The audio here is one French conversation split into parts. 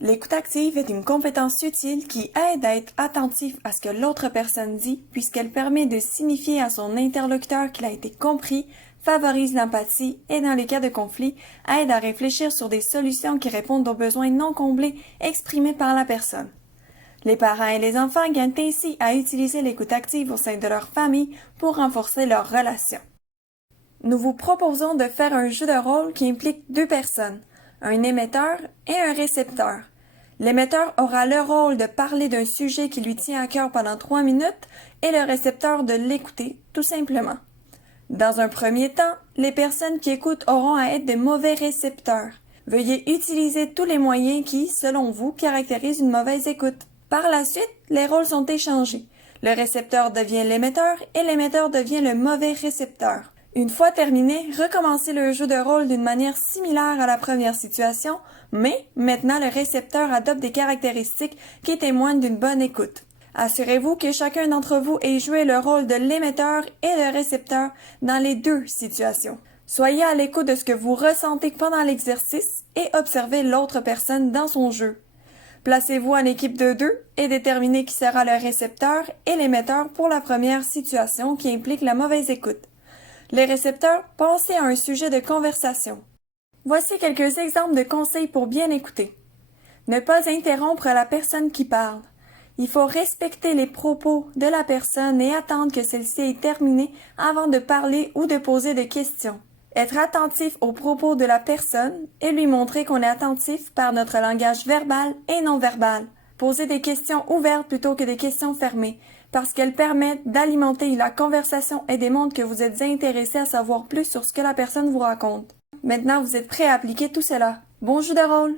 L'écoute active est une compétence utile qui aide à être attentif à ce que l'autre personne dit, puisqu'elle permet de signifier à son interlocuteur qu'il a été compris, favorise l'empathie et, dans les cas de conflit, aide à réfléchir sur des solutions qui répondent aux besoins non comblés exprimés par la personne. Les parents et les enfants gagnent ainsi à utiliser l'écoute active au sein de leur famille pour renforcer leur relation. Nous vous proposons de faire un jeu de rôle qui implique deux personnes, un émetteur et un récepteur. L'émetteur aura le rôle de parler d'un sujet qui lui tient à cœur pendant 3 minutes et le récepteur de l'écouter, tout simplement. Dans un premier temps, les personnes qui écoutent auront à être de mauvais récepteurs. Veuillez utiliser tous les moyens qui, selon vous, caractérisent une mauvaise écoute. Par la suite, les rôles sont échangés. Le récepteur devient l'émetteur et l'émetteur devient le mauvais récepteur. Une fois terminé, recommencez le jeu de rôle d'une manière similaire à la première situation, mais maintenant le récepteur adopte des caractéristiques qui témoignent d'une bonne écoute. Assurez-vous que chacun d'entre vous ait joué le rôle de l'émetteur et de récepteur dans les deux situations. Soyez à l'écoute de ce que vous ressentez pendant l'exercice et observez l'autre personne dans son jeu. Placez-vous en équipe de deux et déterminez qui sera le récepteur et l'émetteur pour la première situation qui implique la mauvaise écoute. Les récepteurs, pensez à un sujet de conversation. Voici quelques exemples de conseils pour bien écouter. Ne pas interrompre la personne qui parle. Il faut respecter les propos de la personne et attendre que celle-ci ait terminé avant de parler ou de poser des questions. Être attentif aux propos de la personne et lui montrer qu'on est attentif par notre langage verbal et non verbal. Poser des questions ouvertes plutôt que des questions fermées, parce qu'elles permettent d'alimenter la conversation et démontrent que vous êtes intéressé à savoir plus sur ce que la personne vous raconte. Maintenant, vous êtes prêt à appliquer tout cela. Bon jeu de rôle!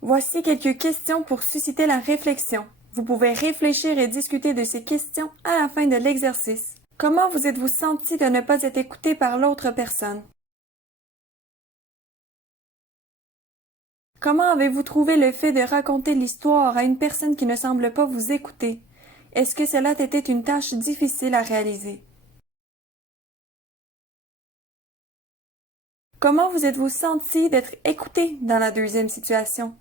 Voici quelques questions pour susciter la réflexion. Vous pouvez réfléchir et discuter de ces questions à la fin de l'exercice. Comment vous êtes-vous senti de ne pas être écouté par l'autre personne? Comment avez-vous trouvé le fait de raconter l'histoire à une personne qui ne semble pas vous écouter? Est-ce que cela était une tâche difficile à réaliser? Comment vous êtes-vous senti d'être écouté dans la deuxième situation?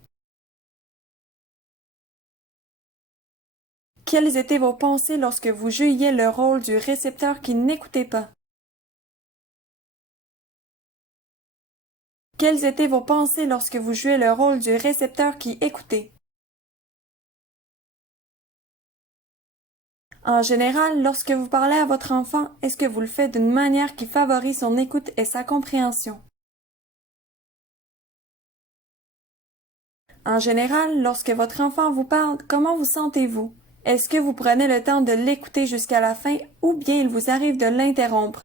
Quelles étaient vos pensées lorsque vous jouiez le rôle du récepteur qui n'écoutait pas? Quelles étaient vos pensées lorsque vous jouiez le rôle du récepteur qui écoutait? En général, lorsque vous parlez à votre enfant, est-ce que vous le faites d'une manière qui favorise son écoute et sa compréhension? En général, lorsque votre enfant vous parle, comment vous sentez-vous? Est-ce que vous prenez le temps de l'écouter jusqu'à la fin ou bien il vous arrive de l'interrompre?